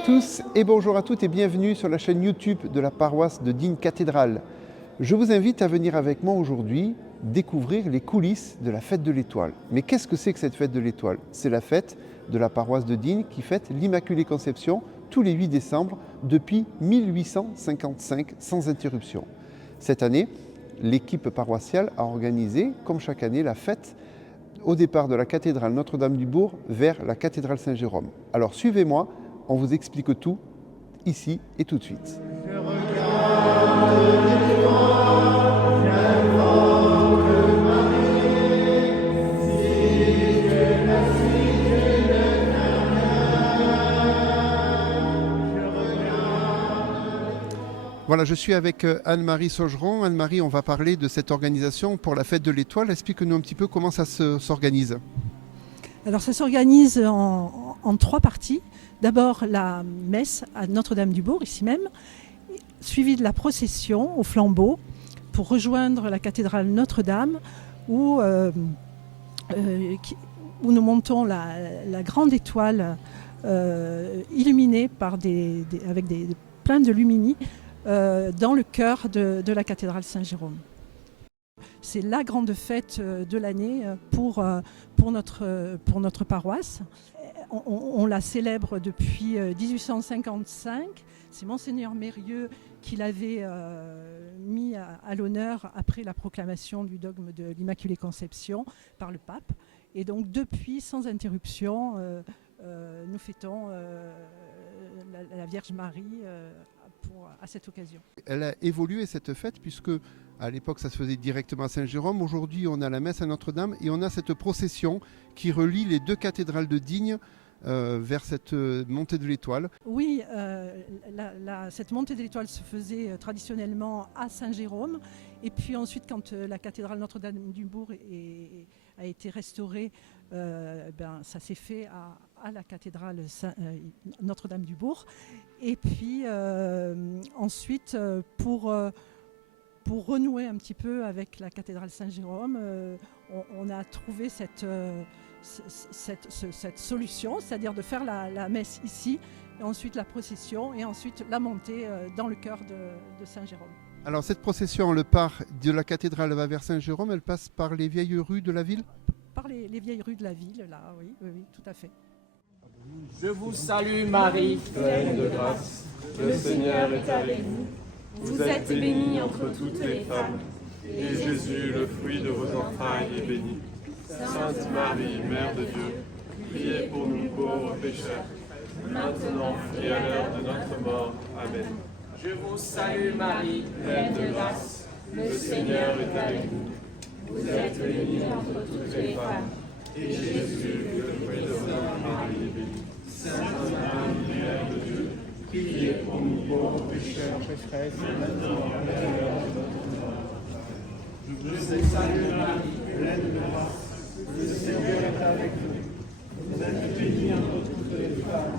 à tous et bonjour à toutes et bienvenue sur la chaîne YouTube de la paroisse de Digne Cathédrale. Je vous invite à venir avec moi aujourd'hui découvrir les coulisses de la fête de l'Étoile. Mais qu'est-ce que c'est que cette fête de l'Étoile? C'est la fête de la paroisse de Digne qui fête l'Immaculée Conception tous les 8 décembre depuis 1855 sans interruption. Cette année, l'équipe paroissiale a organisé, comme chaque année, la fête au départ de la cathédrale Notre-Dame-du-Bourg vers la cathédrale Saint-Jérôme. Alors suivez-moi, on vous explique tout ici et tout de suite. Voilà, je suis avec Anne-Marie Saugeron. Anne-Marie, on va parler de cette organisation pour la fête de l'Étoile. Explique-nous un petit peu comment ça s'organise. Alors ça s'organise en 3 parties. D'abord la messe à Notre-Dame-du-Bourg, ici même, suivie de la procession au flambeau pour rejoindre la cathédrale Notre-Dame où nous montons la grande étoile illuminée avec plein de luminis dans le cœur de la cathédrale Saint-Jérôme. C'est la grande fête de l'année pour notre paroisse. On la célèbre depuis 1855. C'est Monseigneur Mérieux qui l'avait mis à l'honneur après la proclamation du dogme de l'Immaculée Conception par le pape. Et donc depuis, sans interruption, nous fêtons la Vierge Marie à cette occasion. Elle a évolué cette fête puisque à l'époque ça se faisait directement à Saint-Jérôme. Aujourd'hui on a la messe à Notre-Dame et on a cette procession qui relie les 2 cathédrales de Digne vers cette montée de l'Étoile. Oui, cette montée de l'Étoile se faisait traditionnellement à Saint-Jérôme. Et puis ensuite, quand la cathédrale Notre-Dame-du-Bourg a été restaurée, ça s'est fait à la cathédrale Notre-Dame-du-Bourg. Et puis ensuite, pour renouer un petit peu avec la cathédrale Saint-Jérôme, on a trouvé cette solution, c'est-à-dire de faire la messe ici, et ensuite la procession, et ensuite la montée dans le cœur de Saint-Jérôme. Alors cette procession, elle part de la cathédrale va vers Saint-Jérôme, elle passe par les vieilles rues de la ville? Par les vieilles rues de la ville, là, oui, tout à fait. Je vous salue Marie, pleine de grâce, le Seigneur est avec vous. Vous êtes bénie entre toutes les femmes, et Jésus, le fruit de vos entrailles, est béni. Sainte Marie, Mère de Dieu, priez pour nous pauvres pécheurs, maintenant et à l'heure de notre mort. Amen. Je vous salue Marie, pleine de grâce, le Seigneur est avec vous. Vous êtes bénie entre toutes les femmes, et Jésus, le fruit de vos entrailles, est béni. Sainte Marie, Mère de Dieu, priez pour nous pauvres pécheurs, maintenant et à l'heure de notre mort. Je vous salue Marie, pleine de grâce. Le Seigneur est avec vous. Vous êtes bénie entre toutes les femmes,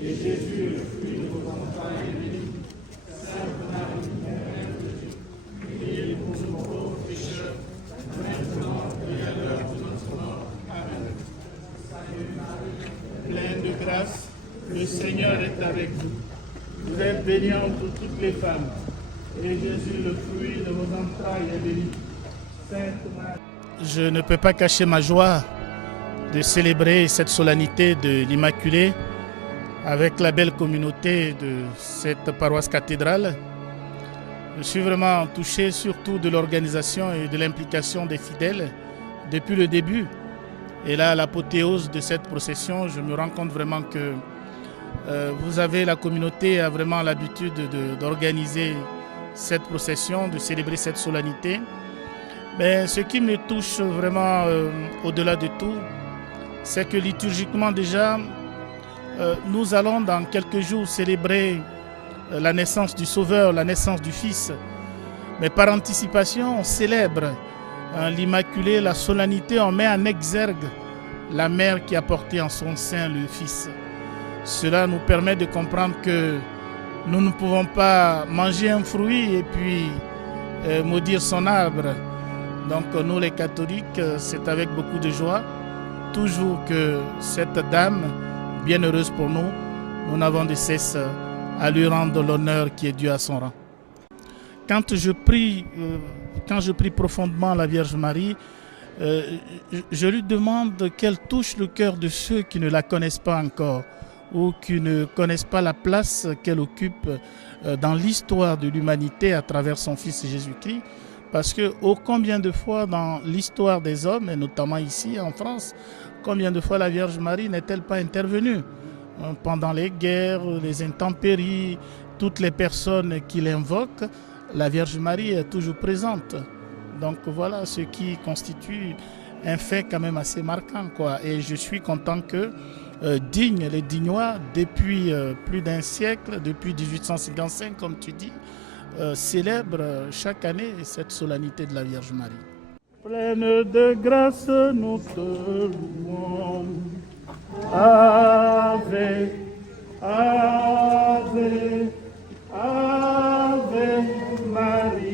et Jésus, le fruit de vos entrailles, est béni. Sainte Marie, Mère de Dieu, priez pour nous pauvres pécheurs, maintenant et à l'heure de notre mort. Amen. Sainte Marie, pleine de grâce, le Seigneur est avec vous. Vous êtes bénie entre toutes les femmes, et Jésus, le fruit de vos entrailles, est béni. Sainte Marie. Je ne peux pas cacher ma joie de célébrer cette solennité de l'Immaculée avec la belle communauté de cette paroisse cathédrale. Je suis vraiment touché surtout de l'organisation et de l'implication des fidèles depuis le début. Et là, à l'apothéose de cette procession, je me rends compte vraiment que la communauté a vraiment l'habitude d'organiser cette procession, de célébrer cette solennité. Mais ce qui me touche vraiment au-delà de tout, c'est que liturgiquement déjà, nous allons dans quelques jours célébrer la naissance du Sauveur, la naissance du Fils. Mais par anticipation, on célèbre l'Immaculée, la solennité, on met en exergue la mère qui a porté en son sein le Fils. Cela nous permet de comprendre que nous ne pouvons pas manger un fruit et puis maudire son arbre. Donc nous les catholiques, c'est avec beaucoup de joie, toujours que cette dame, bienheureuse pour nous, nous n'avons de cesse à lui rendre l'honneur qui est dû à son rang. Quand je prie profondément la Vierge Marie, je lui demande qu'elle touche le cœur de ceux qui ne la connaissent pas encore ou qui ne connaissent pas la place qu'elle occupe dans l'histoire de l'humanité à travers son Fils Jésus-Christ. Parce que combien de fois dans l'histoire des hommes, et notamment ici en France, combien de fois la Vierge Marie n'est-elle pas intervenue pendant les guerres, les intempéries, toutes les personnes qui l'invoquent, la Vierge Marie est toujours présente. Donc voilà ce qui constitue un fait quand même assez marquant, quoi. Et je suis content que Digne, les Dignois, depuis plus d'un siècle, depuis 1855 comme tu dis, célèbrent chaque année cette solennité de la Vierge Marie. Pleine de grâce, nous te louons. Ave, Ave, Ave Maria.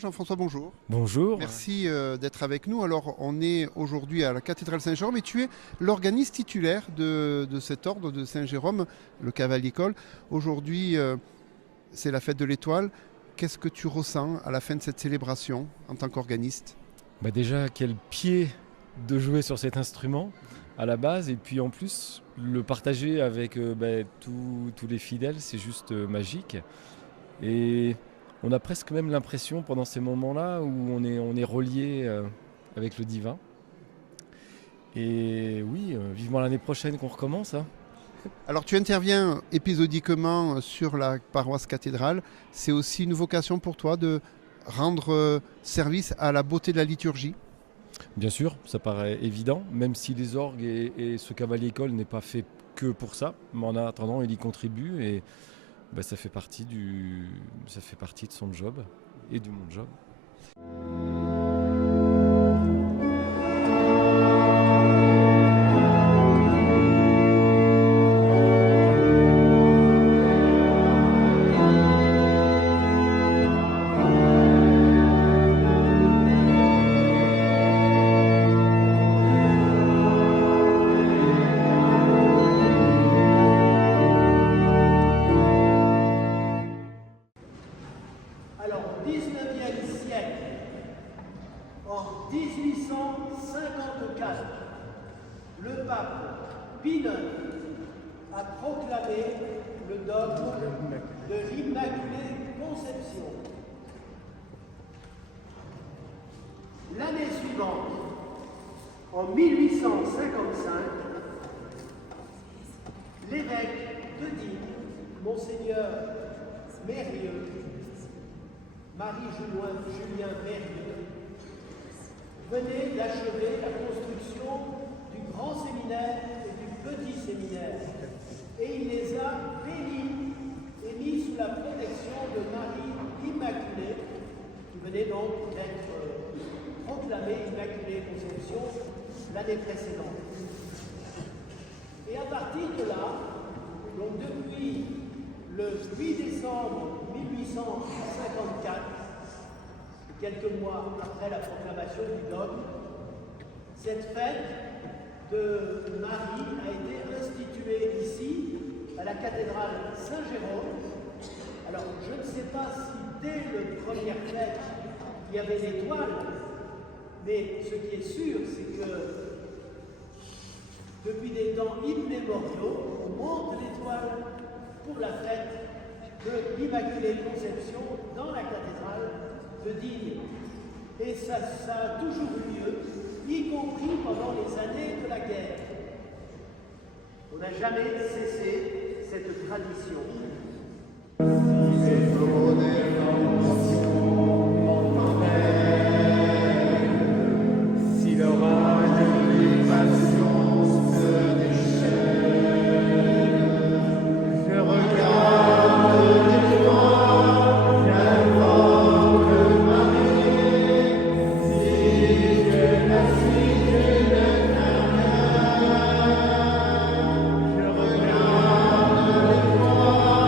Jean-François, bonjour. Bonjour. Merci d'être avec nous. Alors, on est aujourd'hui à la cathédrale Saint-Jérôme et tu es l'organiste titulaire de cet ordre de Saint-Jérôme, le Cavalier-Col. Aujourd'hui, c'est la fête de l'Étoile. Qu'est-ce que tu ressens à la fin de cette célébration en tant qu'organiste ? Déjà, quel pied de jouer sur cet instrument à la base, et puis en plus, le partager avec tous les fidèles, c'est juste magique. Et on a presque même l'impression pendant ces moments-là où on est relié avec le divin. Et oui, vivement l'année prochaine qu'on recommence. Hein. Alors tu interviens épisodiquement sur la paroisse cathédrale. C'est aussi une vocation pour toi de rendre service à la beauté de la liturgie ? Bien sûr, ça paraît évident, même si les orgues et ce Cavalier-Col n'est pas fait que pour ça. Mais en attendant, il y contribue et ça fait partie de son job et de mon job. Le pape Pie IX a proclamé le dogme de l'Immaculée Conception. L'année suivante, en 1855, l'évêque de Digne, Monseigneur Mérieux, Marie-Julien Mérieux, venait d'achever la construction du grand séminaire et du petit séminaire. Et il les a bénis et mis sous la protection de Marie Immaculée, qui venait donc d'être proclamée Immaculée Conception l'année précédente. Et à partir de là, donc depuis le 8 décembre 1854, quelques mois après la proclamation du dogme, cette fête de Marie a été instituée ici, à la cathédrale Saint-Jérôme. Alors, je ne sais pas si dès la première fête, il y avait l'étoile, mais ce qui est sûr, c'est que Depuis des temps immémoriaux, on monte l'étoile pour la fête de l'Immaculée Conception dans la cathédrale de Digne. Et ça a toujours eu lieu, y compris pendant les années de la guerre. On n'a jamais cessé cette tradition. Si l'orage de l'impatience se déchaîne, je regarde l'étoile, j'invoque Marie. Si je la suis, je ne crains rien. Je regarde l'étoile, j'invoque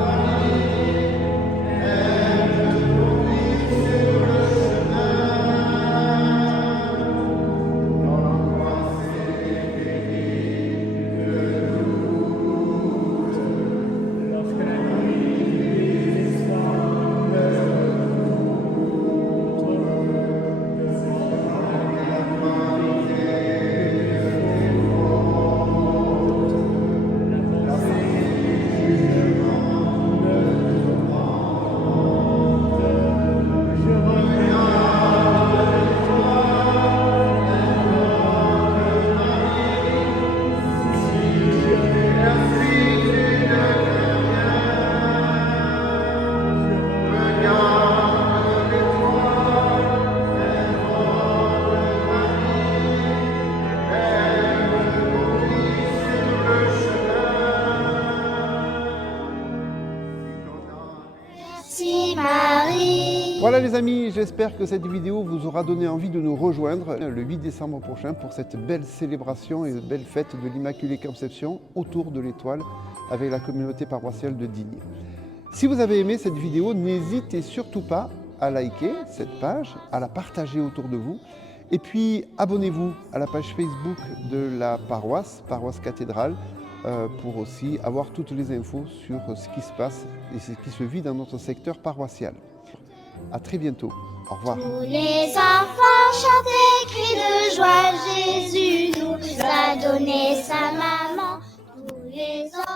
Marie. Elle me conduit sur le lorsque la nuit descend Merci Marie. Voilà les amis, j'espère que cette vidéo vous aura donné envie de nous rejoindre le 8 décembre prochain pour cette belle célébration et belle fête de l'Immaculée Conception autour de l'étoile avec la communauté paroissiale de Digne. Si vous avez aimé cette vidéo, n'hésitez surtout pas à liker cette page, à la partager autour de vous. Et puis abonnez-vous à la page Facebook de la paroisse cathédrale, pour aussi avoir toutes les infos sur ce qui se passe et ce qui se vit dans notre secteur paroissial. À très bientôt. Au revoir. Tous les enfants chantaient, cris de joie, Jésus nous a donné sa maman. Tous les enfants